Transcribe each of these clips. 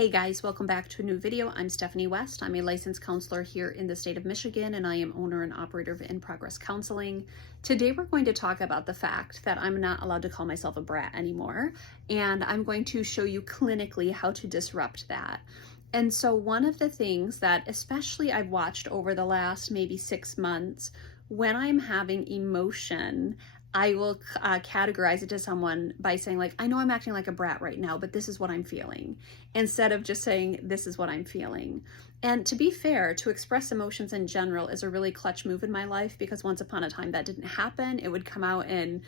Hey guys, welcome back to a new video. I'm Stephanie West. I'm a licensed counselor here in the state of Michigan, and I am owner and operator of In Progress Counseling. Today we're going to talk about the fact that I'm not allowed to call myself a brat anymore, and I'm going to show you clinically how to disrupt that. And so one of the things that especially I've watched over the last maybe 6 months, when I'm having emotion, I will categorize it to someone by saying, like, I know I'm acting like a brat right now, but this is what I'm feeling, instead of just saying, this is what I'm feeling. And to be fair, to express emotions in general is a really clutch move in my life, because once upon a time that didn't happen. It would come out in,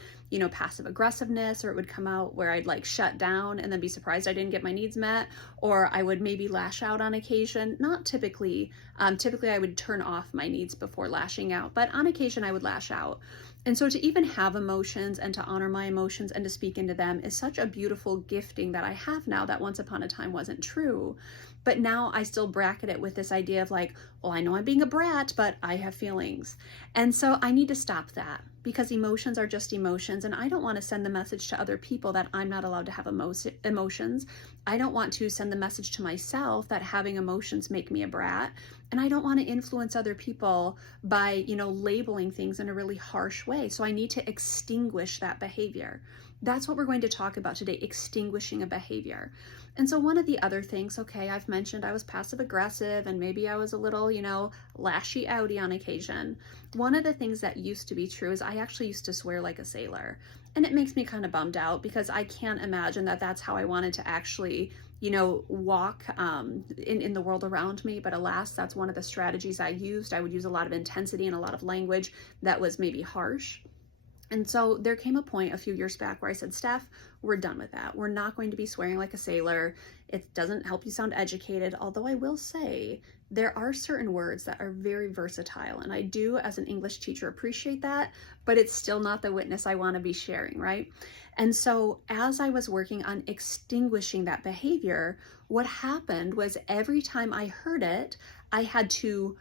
passive aggressiveness, or it would come out where I'd like shut down and then be surprised I didn't get my needs met, or I would maybe lash out on occasion. Not typically. Typically I would turn off my needs before lashing out, but on occasion I would lash out. And so to even have emotions and to honor my emotions and to speak into them is such a beautiful gifting that I have now that once upon a time wasn't true. But now I still bracket it with this idea of like, well, I know I'm being a brat, but I have feelings. And so I need to stop that, because emotions are just emotions. And I don't want to send the message to other people that I'm not allowed to have emotions. I don't want to send the message to myself that having emotions make me a brat. And I don't want to influence other people by, labeling things in a really harsh way. So I need to extinguish that behavior. That's what we're going to talk about today, extinguishing a behavior. And so one of the other things, okay, I've mentioned I was passive aggressive and maybe I was a little, lashy outy on occasion. One of the things that used to be true is I actually used to swear like a sailor. And it makes me kind of bummed out, because I can't imagine that that's how I wanted to actually, walk in the world around me. But alas, that's one of the strategies I used. I would use a lot of intensity and a lot of language that was maybe harsh. And so there came a point a few years back where I said, Steph, we're done with that. We're not going to be swearing like a sailor. It doesn't help you sound educated. Although I will say there are certain words that are very versatile. And I do, as an English teacher, appreciate that, but it's still not the witness I want to be sharing, right? And so as I was working on extinguishing that behavior, what happened was every time I heard it, I had to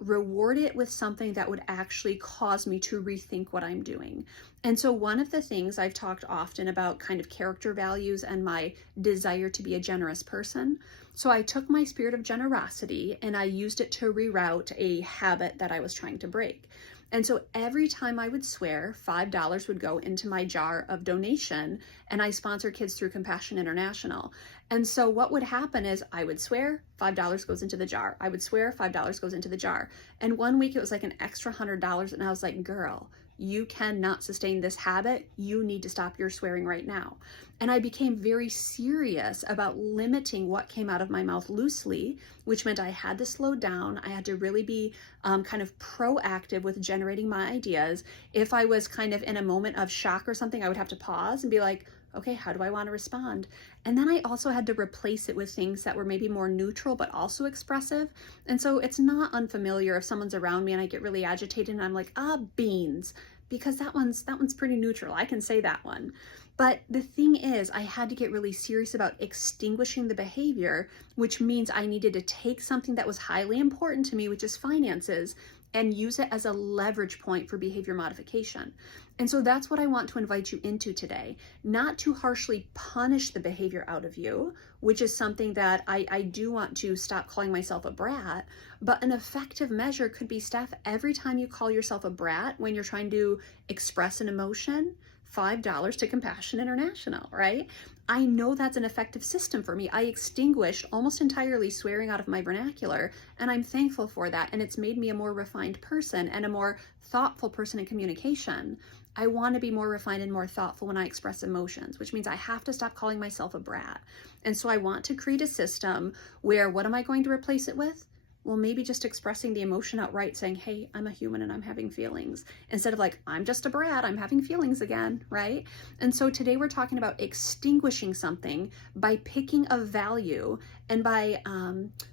reward it with something that would actually cause me to rethink what I'm doing. And so one of the things I've talked often about, kind of character values and my desire to be a generous person. So I took my spirit of generosity and I used it to reroute a habit that I was trying to break. And so every time I would swear, $5 would go into my jar of donation, and I sponsor kids through Compassion International. And so what would happen is I would swear, $5 goes into the jar. I would swear, $5 goes into the jar. And one week it was like an extra $100, and I was like, girl, you cannot sustain this habit. You need to stop your swearing right now. And I became very serious about limiting what came out of my mouth loosely, which meant I had to slow down. I had to really be kind of proactive with generating my ideas. If I was kind of in a moment of shock or something, I would have to pause and be like, okay, how do I want to respond? And then I also had to replace it with things that were maybe more neutral, but also expressive. And so it's not unfamiliar if someone's around me and I get really agitated and I'm like, beans, because that one's pretty neutral. I can say that one. But the thing is, I had to get really serious about extinguishing the behavior, which means I needed to take something that was highly important to me, which is finances, and use it as a leverage point for behavior modification. And so that's what I want to invite you into today. Not to harshly punish the behavior out of you, which is something that I do want to stop calling myself a brat, but an effective measure could be, Steph, every time you call yourself a brat when you're trying to express an emotion, $5 to Compassion International, right? I know that's an effective system for me. I extinguished almost entirely swearing out of my vernacular, and I'm thankful for that. And it's made me a more refined person and a more thoughtful person in communication. I want to be more refined and more thoughtful when I express emotions, which means I have to stop calling myself a brat. And so I want to create a system where, what am I going to replace it with? Well, maybe just expressing the emotion outright, saying, hey, I'm a human and I'm having feelings, instead of like, I'm just a brat, I'm having feelings again, right? And so today we're talking about extinguishing something by picking a value and by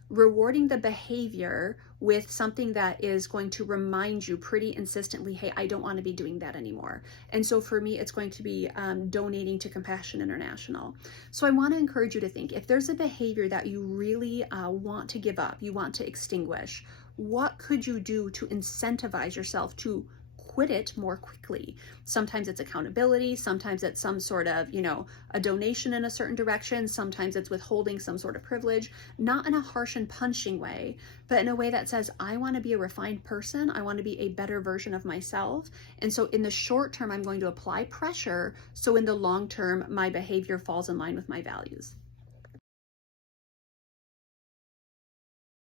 rewarding the behavior with something that is going to remind you pretty insistently, hey, I don't want to be doing that anymore. And so for me, it's going to be donating to Compassion International. So I want to encourage you to think, if there's a behavior that you really want to give up, you want to extinguish, what could you do to incentivize yourself to quit it more quickly. Sometimes it's accountability, sometimes it's some sort of, a donation in a certain direction, sometimes it's withholding some sort of privilege, not in a harsh and punishing way, but in a way that says, I want to be a refined person, I want to be a better version of myself. And so in the short term, I'm going to apply pressure, so in the long term, my behavior falls in line with my values.